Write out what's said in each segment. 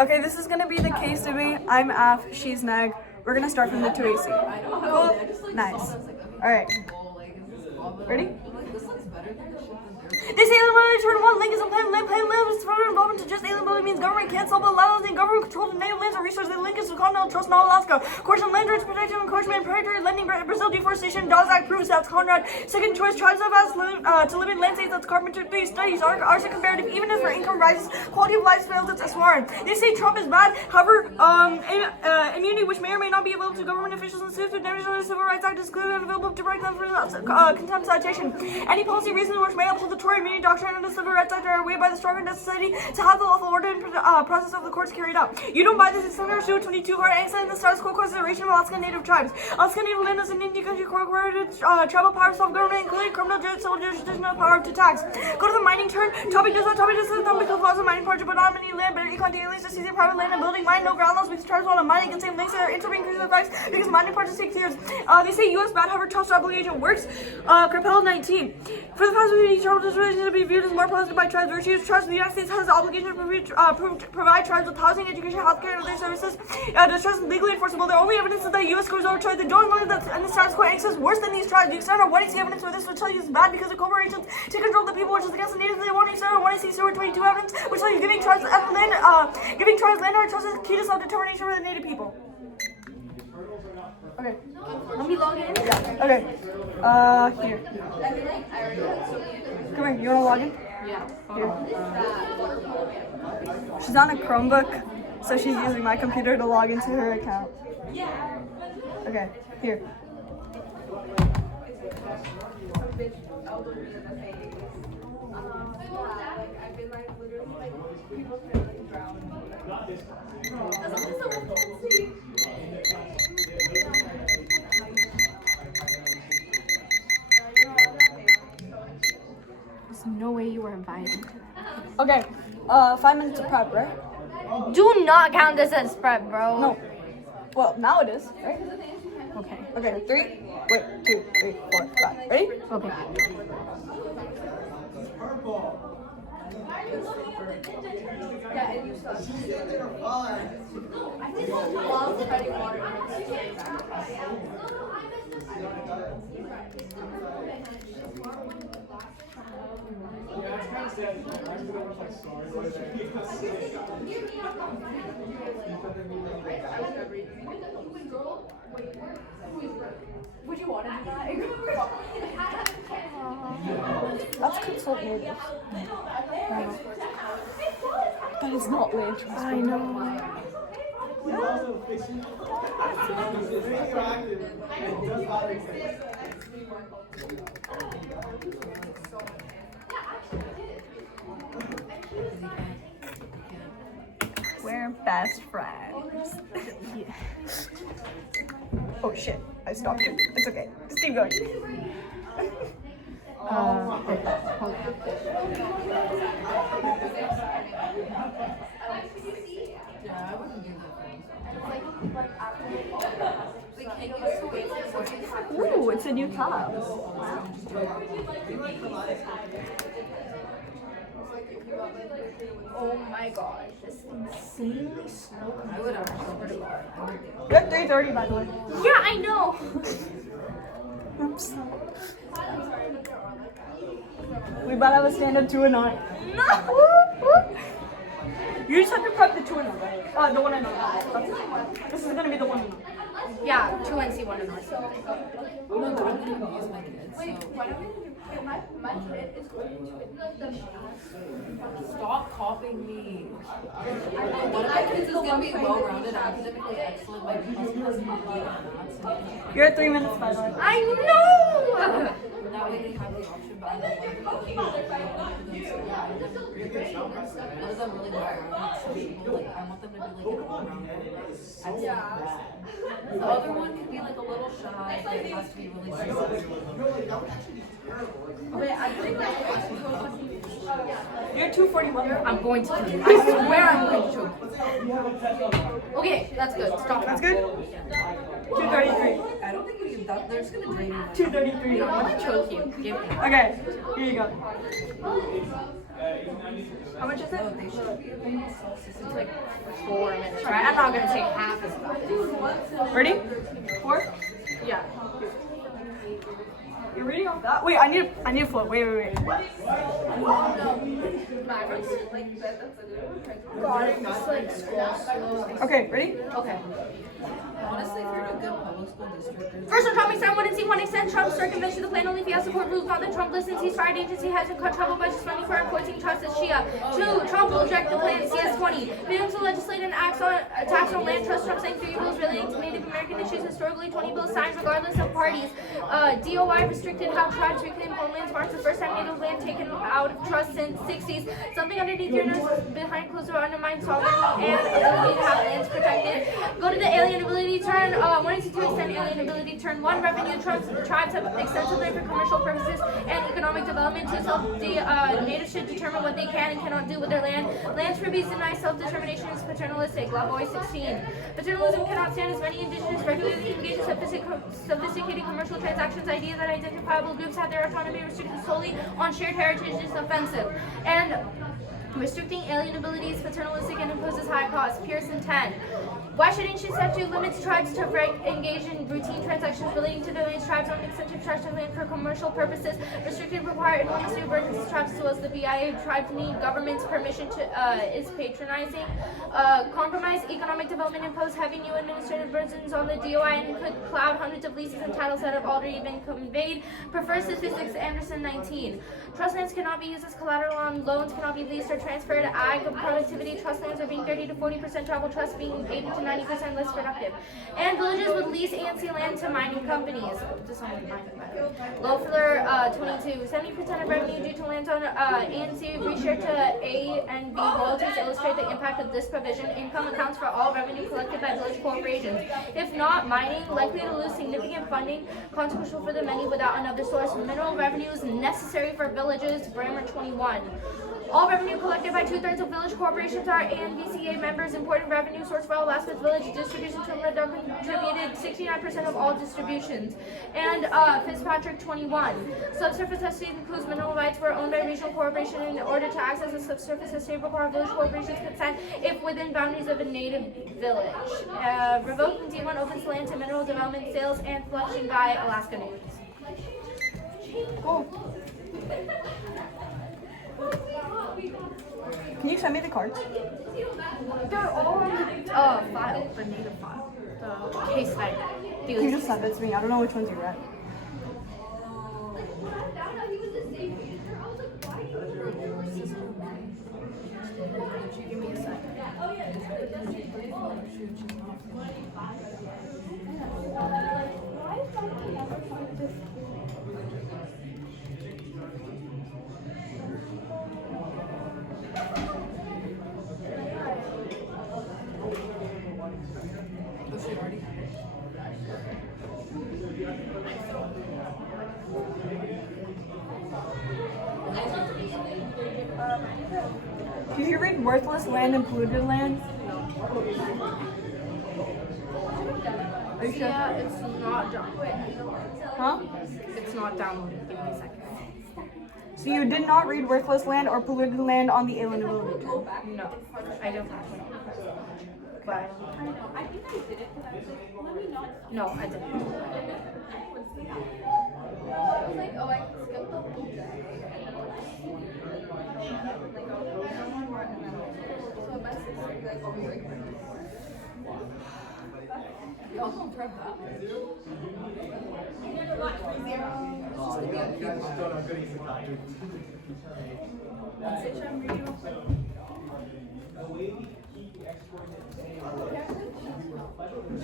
Okay, this is gonna be the case study. I'm Af, she's Nag. We're gonna start from the 2AC. Cool? Nice. Alright. Ready? They say alien short one link is a plan lives further involvement to just alien ability means government can't solve allows the government control the native lands and resources. The link is to continental trust in Alaska. Course on land rights protection, encouragement, predatory lending, Brazil deforestation, Dawes Act proves that's Conrad. Second choice, tribes of us to live in land states that's Carpenter 3 studies. Ours are comparative, even if our income rises, quality of life fails, that's Aswaran. They say Trump is bad, however, immunity which may or may not be available to government officials and suits with damage to the Civil Rights Act is clearly unavailable to break them for contempt citation. Any policy reason which may uphold the Tory immunity doctrine and the Civil Rights Act are weighed by the stronger necessity to have the lawful order and process of the courts carried out. You don't buy this in Senator 22 hard angst and the status quo consideration of Alaska Native tribes. Alaska Native land is an Indian country incorporated tribal power of self-government, including criminal civil jurisdiction and power to tax. Go to the mining turn. Topic does not because laws of mining project, but not many land, better econ aliens to seize private land and building mine, no ground laws because tribes want to mine against same links that are interim increasing the price because mining projects take years. They say U.S. bad, however, trust obligation works. Capella 19. For the past week, each tribal relations to be viewed as more positive by tribes. Virtues trust the United States has the obligation to provide tribes with housing, education, healthcare, and other services. The trust is legally enforceable. The only evidence is that the U.S. goes over tribes. They don't believe that the status quo angst is worse than these tribes. You extend our 1AC evidence where this will tell you is bad because the corporations take control of the people, which is against the natives. They want to extend our 1AC 22 evidence, which tell you giving tribes land or trust is key to self-determination for the native people. Okay. Let me log in. Yeah. Okay. Here. Come here. You wanna log in? Yeah. Here. She's on a Chromebook, so she's using my computer to log into her account. Okay. Here. There's no way you were invited. Okay. 5 minutes of prep, right? Do not count this as prep, bro. No. Well, now it is, right? Okay. Okay. 2, 3, 4, 5. Ready? Okay. Would you want to do that? Let's consult natives. That is not land trust. I know. We're best friends. Yeah. Oh shit, I stopped it. It's okay. Just keep going. Ooh, it's a new tile. Wow. Oh my gosh, this is insanely slow. I would have You're at 3:30, by the way. Yeah, I know. I'm sorry. We better have a standard 2 and 9. No! You just have to prep the 2 and 9, right? The 1 and 9. This is gonna be the 1 and 9. Yeah, 2 NC, 1 and 9. Wait, why don't we my kid is going to Stop copying me. One of my kids is going to be well-rounded, academically excellent, like You're at 3 minutes, by the way. I know! that way they have the option, but I don't want to. One of them really well-rounded, like I want them to be like an all-rounder. The other one can be like a little shy, but it has to be really You're 241. I'm going to. I swear I'm going to choke. Okay, that's good. Stop. That's good? 233. I don't think you can They're just gonna drain you. 233. I'm gonna choke you. Give me. Okay, here you go. How much is it? Oh, they should be. It's like 4 minutes, right? I'm not gonna take half as much. Ready? 4? Yeah. You're reading off that? Wait, I need a float. Wait. God, it just like scroll slow. Okay, ready? Okay. Honestly, if you're in a good public school district, First on Trump extend one and see one extent Trump's circumvention of the plan only if he has support rules. Not that Trump listens. He's fired agency has to cut travel budgets funding for enforcing trust as Shia. 2. Trump will reject the plan CS20. Failings to legislate an tax on land trust. Trump saying 3 bills relating to Native American issues. Historically, 20 bills signed regardless of parties. DOI restricted how tribes reclaim homelands. Marks the first time Native land taken out of trust since 60s. Something underneath your nose behind closed door undermines sovereignty and ability to have lands protected. Go to the alienability turn. 1 and 2 extend alienability turn. 1. Revenue tribes have extensive land for commercial purposes and economic development. 2. The natives should determine what they can and cannot do with their land. Lands freebies deny self-determination is paternalistic. Law Boy 16. Paternalism cannot stand as many indigenous regularly engage in sophisticated commercial transactions. Idea that identifiable groups have their autonomy restricted solely on shared heritage is offensive. And restricting alienability is paternalistic and imposes high costs. Pearson 10. Why should ancient statute limits tribes to engage in routine transactions relating to their lands? Tribes on extensive tracts of land for commercial purposes. Restricted require administrative burdens to tribes as well as the BIA. Tribes need government's permission to is patronizing. Compromise economic development impose heavy new administrative burdens on the DOI and could cloud hundreds of leases and titles that have already been conveyed. Prefer statistics Anderson 19. Trust lands cannot be used as collateral on loans, cannot be leased or transferred. Ag productivity trust lands are being 30 to 40%, tribal trusts being 80 to 90% less productive. And villages would lease ANC land to mining companies. Just only mining, by the way. Loeffler 22. 70% of revenue due to lands on ANC reshared to A and B royalties illustrate the impact of this provision. Income accounts for all revenue collected by village corporations. If not, mining likely to lose significant funding, consequential for the many without another source. Mineral revenues necessary for villages. Brammer 21. All revenue collected by 2/3 of village corporations are ANVCA members. Important revenue source for Alaska's village distribution terminal contributed 69% of all distributions. And Fitzpatrick 21. Subsurface estate includes mineral rights were owned by regional corporation. In order to access a subsurface estate require village corporations consent if within boundaries of a native village. Revoking D1 opens land to mineral development, sales, and flushing by Alaska natives. Cool. Can you send me the cards? They're all on the file, the native file, the case study. Can you just send it to me? I don't know which ones you read. Give me a second. Did you read Worthless Land and Polluted Land? Are you sure? Yeah, it's not downloaded. Huh? It's not downloaded. Give me a second. So you did not read Worthless Land or Polluted Land on the alienability tool? No, I don't have it. But no, I didn't.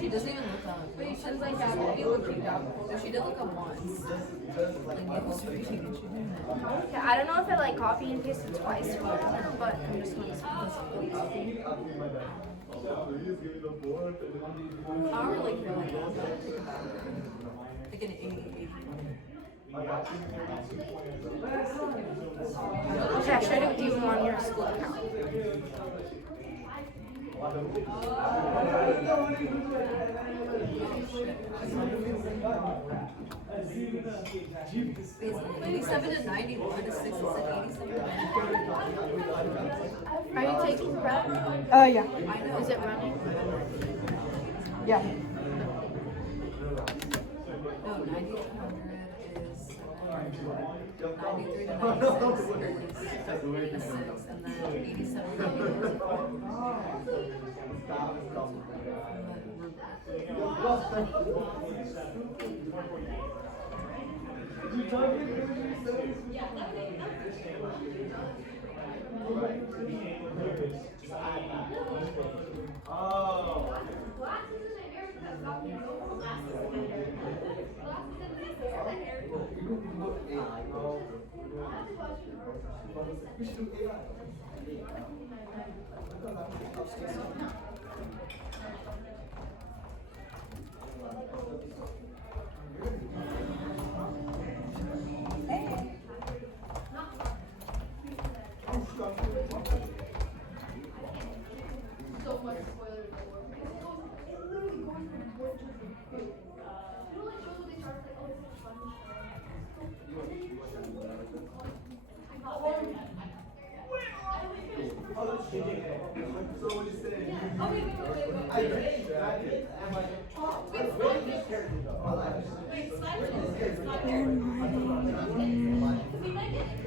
she doesn't even look up. Wait, she's like, yeah, maybe looking up. She did look up once. Like, I was reading and she didn't. Okay, I don't know if it like copy and pasted twice or whatever, but I'm just gonna I don't really feel like that. Like an 80. Okay, I shared it with you on your school account. It's 87 and 91 is 6 and 87. Are you taking the rep? Yeah. I know. Is it running? Yeah. No, 90 to 100 is 93 to 96 is 6, and then 87 to 88 is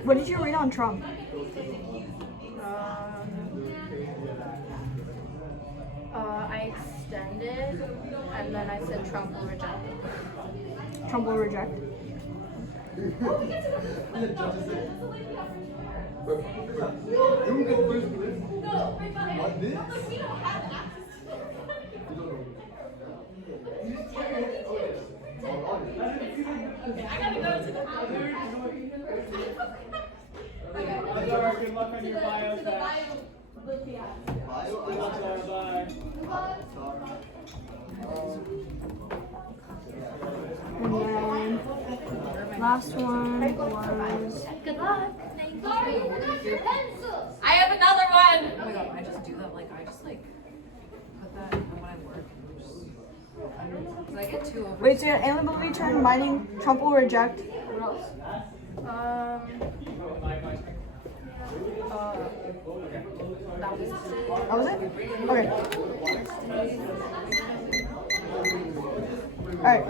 What did you read on Trump? I extended, and then I said Trump will reject. Trump will reject. Good luck on your bio test. And then last one was Good luck. I have another one! Oh my god, I just do that, like, I just, like, put that when I work. Cause I get 2 over. wait. So you had alien ability turn, mining. Trump will reject. What else? That was it. That was it? Okay. Alright.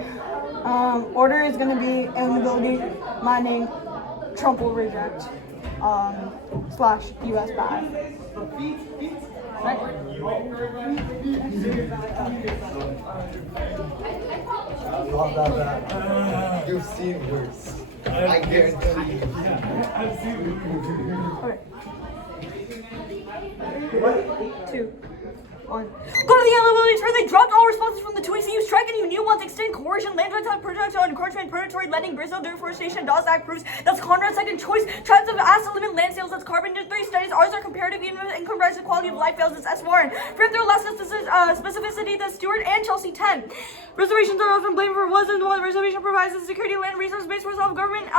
Order is gonna be alien ability, mining, Trump will reject, / US bad. You've seen worse. I guarantee you. I've seen Okay. 2, 1. Go to the ability turn. They dropped all responses from the 2ACU strike and you new ones. Extend coercion, land rights, projectile, encouragement, predatory lending, Brazil deforestation, DAWS Act proves that's Conrad's second choice. Tribes have asked to limit land sales. That's carbon 3 studies. Ours are comparative income rights and quality of life fails. It's S. Warren. From their less specificity, the Stewart and Chelsea 10. Reservations are often blamed for wasn't what the reservation provides is security, land, resource base for self-government.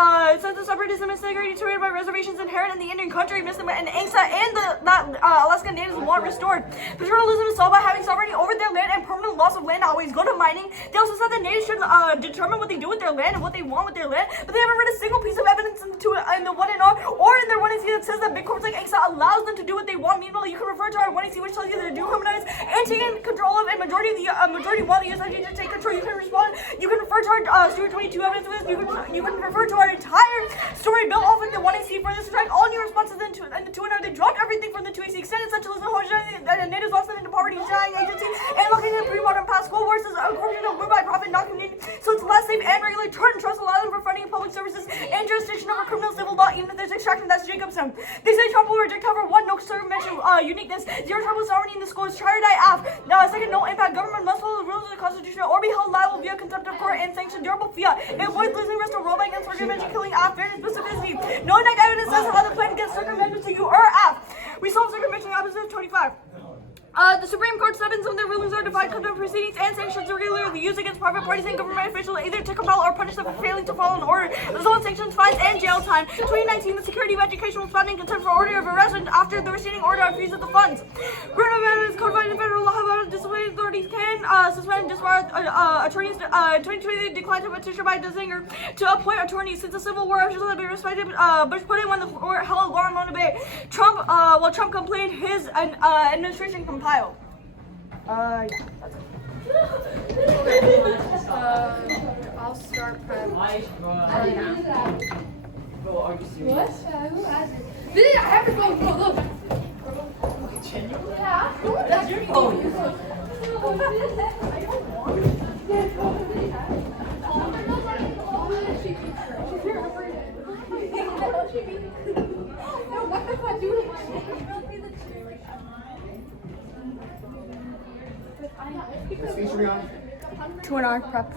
Since the separatism and security tolerated by reservations inherent in the Indian country, Muslim and ANSA and the Alaskan natives want restored. Paternalism is solved by having sovereignty over their land and permanent loss of land always go to mining. They also said that natives should determine what they do with their land and what they want with their land, but they haven't read a single piece of evidence in the 1 and R or in their 1AC that says that big corps like ANSA allows them to do what they want. Meanwhile, you can refer to our 1AC which tells you they're dehumanized and taking control of, and majority want the USIG to take control. You can respond. You can refer to our Stewart 22 evidence of this. You can refer to our entire story built off of the 1AC for this strike. All new responses in the 2 and R. They dropped everything from the 2AC, extended centralism, and natives lost them into poverty, agency, and looking at pre-modern past school versus corporate group by profit, not community. So it's less safe and regular. Turn trust allow them for funding public services and jurisdiction over criminal civil law, even if there's extraction. That's Jacobson. They say Trump will reject cover 1, no circumvention, uniqueness, 0 tribal sovereignty in the schools, charter die af. Second, no impact. Government must follow the rules of the Constitution or be held liable via contempt of court and sanction durable fiat. It avoids losing risk to rollback against circumvention, killing af, fairness, specificity. No evidence says how the plan against circumvention to you or af. We solve circumvention opposite 25. The Supreme Court said in some of their rulings are defined conduct proceedings and sanctions regularly used against private parties and government officials either to compel or punish them for failing to follow an order. The result sanctions, fines, and jail time. 2019, the Security of Education was found in contempt for order of arrest after the receiving order on fees of the funds. Criminal matters is codified in federal law about disciplinary authorities can suspend and disbar attorneys. 2020, they declined to petition by Desinger to appoint attorneys since the Civil War officials have been respected. Bush put in when the court held long on debate. Trump complained, his administration compiled. Yeah, that's it. I'll start prep. What? Who has it? This I have to go. Look. Yeah. That's your phone. What if I do? 2 hour prep.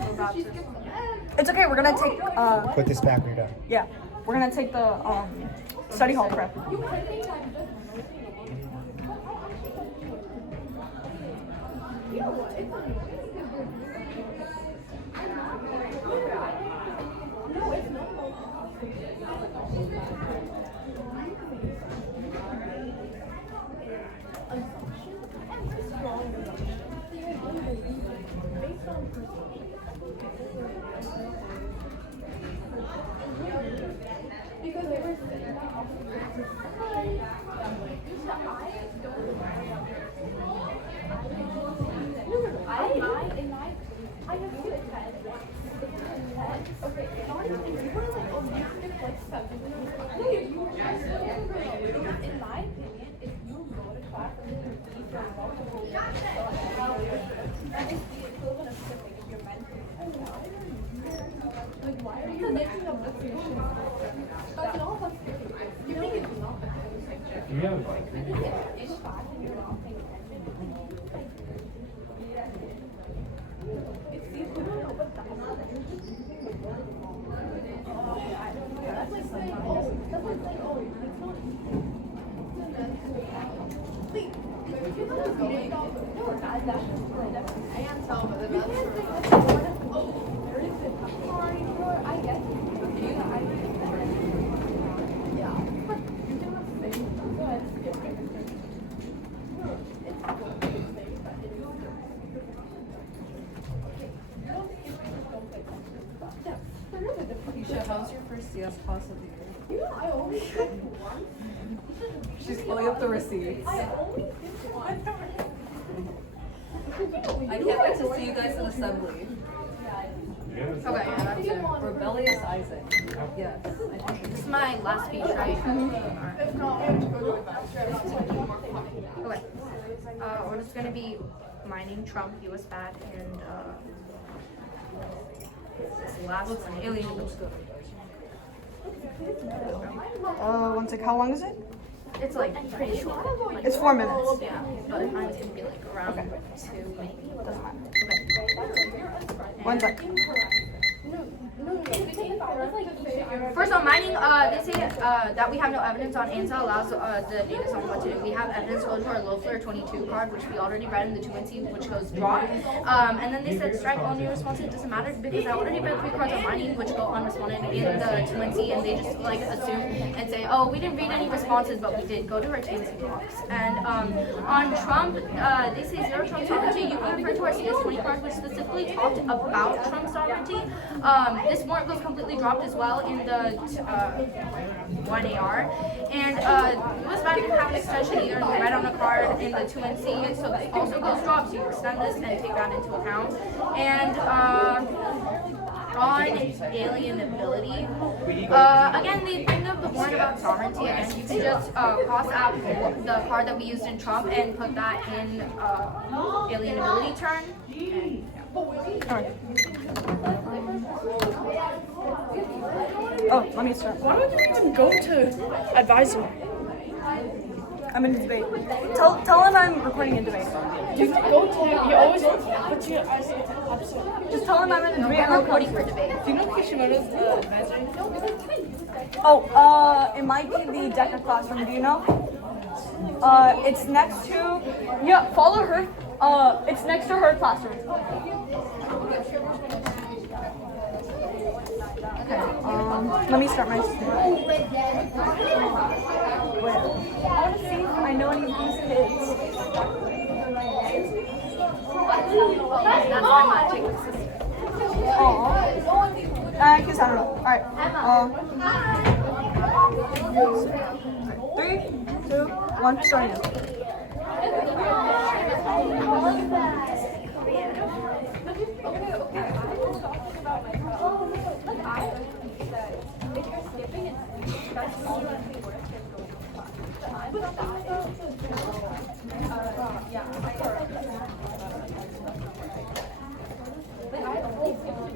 It's okay. We're gonna take. Put this back when you're done. Yeah, we're gonna take the study hall prep. How's your first CS class of the year? She's pulling up the receipts. I can't wait to see you guys in assembly. Okay, yeah, that's it. Rebellious Isaac. Yes, I think This is my last speech, right? Okay. What is gonna be mining, Trump, US bad, and this last one, alien. One sec. How long is it? It's like pretty short. Like, It's 4 minutes. yeah, but mine's gonna be like around 2 maybe. Doesn't matter. Okay. 1 sec. First on mining, they say that we have no evidence on ANSA allows the data on what to do. We have evidence going to our Loeffler 22 card, which we already read in the 2NC, which goes drop. And then they said strike all new responses. It doesn't matter because I already read 3 cards on mining, which go unresponded in the 2NC, and they just like assume and say, oh, we didn't read any responses, but we did. Go to our 2NC box. And on Trump, they say zero Trump sovereignty. You can refer to our CS20 card, which specifically talked about Trump sovereignty. This warrant goes completely dropped as well in the 1AR. And US Bank didn't have an extension either, and we read on a card in the 2NC, so this also goes dropped, so you extend this and take that into account. And on alienability, again, they bring up the warrant about sovereignty, and you can just cross out the card that we used in Trump and put that in alienability turn. And, Alright. Oh, let me start. Why would you even go to advisor? I'm in debate. Tell him I'm recording in debate. You go to him. You always put your eyes opposite. Just tell him I'm in debate. we're recording for debate. Do you know Kishimoto's advisor? Oh, it might be the DECA classroom. Do you know? It's next to, yeah, follow her. It's next to her classroom. Okay, let me start my screen. Wait, I want to see if I know any of these kids. I guess I don't know. Alright. 3, 2, 1, starting now.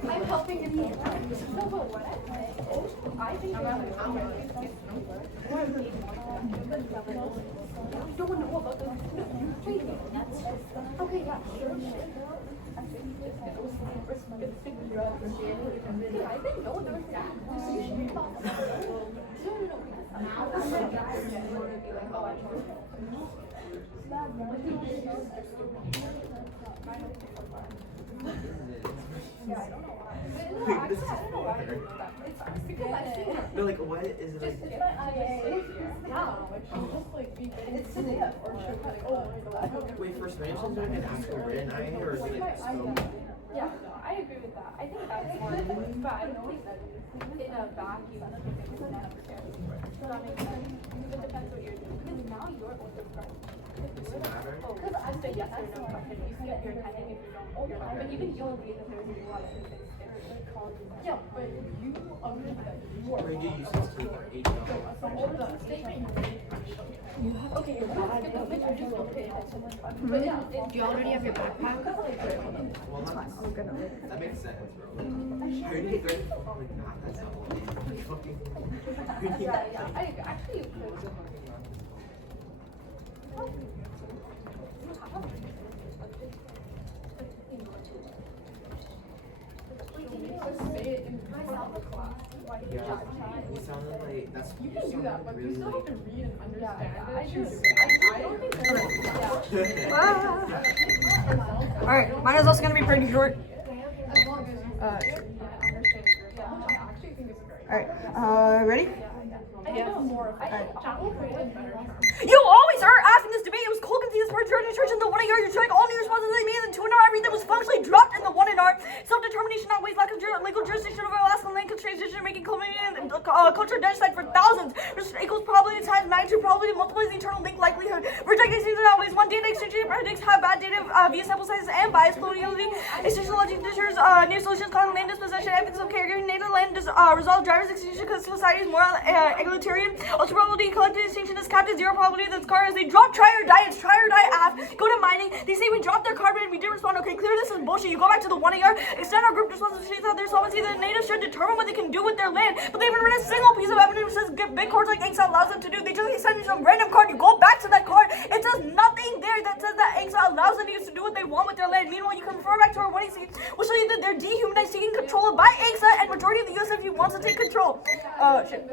I'm helping in the no, but what I think don't know about those. Okay, yeah, sure. I didn't know there was that. You should be no. Wait, this is no, like, why is it like? Wait, for Spanish, is there an actual written I or is it like spelled? Yeah, no, I agree with that. I think that's one, but I don't think that in a vacuum. So that makes sense. It depends what you're doing. Because now you're going to start. Does it matter? Oh, because I said yes or no question. You skip your attending if you don't. You're not. But even you'll agree that there's a lot of things. Yeah, but you agree that you are. Where do you use this to like 8 So all the statement okay, you're bad. But you just don't pay attention. But yeah, Do you already have your backpack? Well, that makes sense, bro. I already get like, nah, that's not what yeah. I actually you could. Yeah, you sounded like that's. You can do that, but you still have to read and understand. I don't think Alright, mine is also going to be pretty short. as long as you understand I actually think it's great. Alright, ready? I think I'm more of Chapel created better terms. You always are asking this debate. It was cold, confused, part church in the 1 AR. You're trying all new responsibility made in 2 NR. Everything was functionally dropped in the 1 NR. Self-determination outweighs lack of legal jurisdiction over Alaskan land transition, making culminating cultural genocide for thousands. Which equals probability times magnitude probability multiplies the internal link likelihood. Rejecting things that outweighs one data exchange predicts have bad data via sample sizes and bias coloniality. Extinction logic dishes near solutions causing land dispossession. Ethics of caregiving native land resolve drivers extinction because society is more egalitarian. Ultra probability collective distinction is capped at 0 probability that this car is a drop, try or die. It's try or die app. Go to mining. They say we dropped their carbon and we didn't respond. Okay, clear this is bullshit. You go back to the 1 AR. Extend our group responsibilities out their solvency. The natives should determine what they can do with their land. But they haven't read a single piece of evidence that says big cards like ANCSA allows them to do. They just send you some random card. You go back to that card. It says nothing there that says that ANCSA allows the natives to do what they want with their land. Meanwhile, you can refer back to our wedding scene. We'll show you that they're dehumanized, taking control by ANCSA, and majority of the USFU wants to take control. Shit.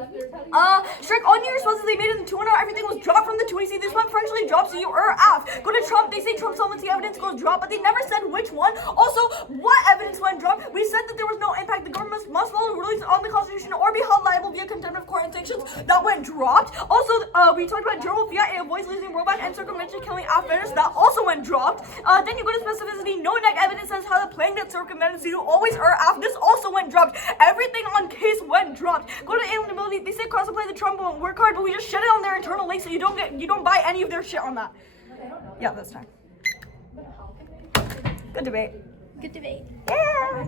Strike on your responses they made in the 2 NR. Everything was dropped from the 20C. This one functionally drops you or AF. Go to Trump. They say Trump solvency evidence goes drop, but they never said which one. Also, what evidence went drop? We said that there was no impact. The government must follow rulings on the Constitution or be held liable via contempt of court and sanctions. That went dropped. Also, we talked about durable fiat. It avoids losing robot and circumvention killing affairs. That also went dropped. Then you go to specificity. No neck evidence says how the plane gets circumvented. So you always are AF. This also went dropped. Everything on case went dropped. Go to alienability. They say cross apply the Trump won't work hard, but we just shut it on their internal link, so you don't buy any of their shit on that. Yeah, that's time. Good debate. Good debate. Yeah.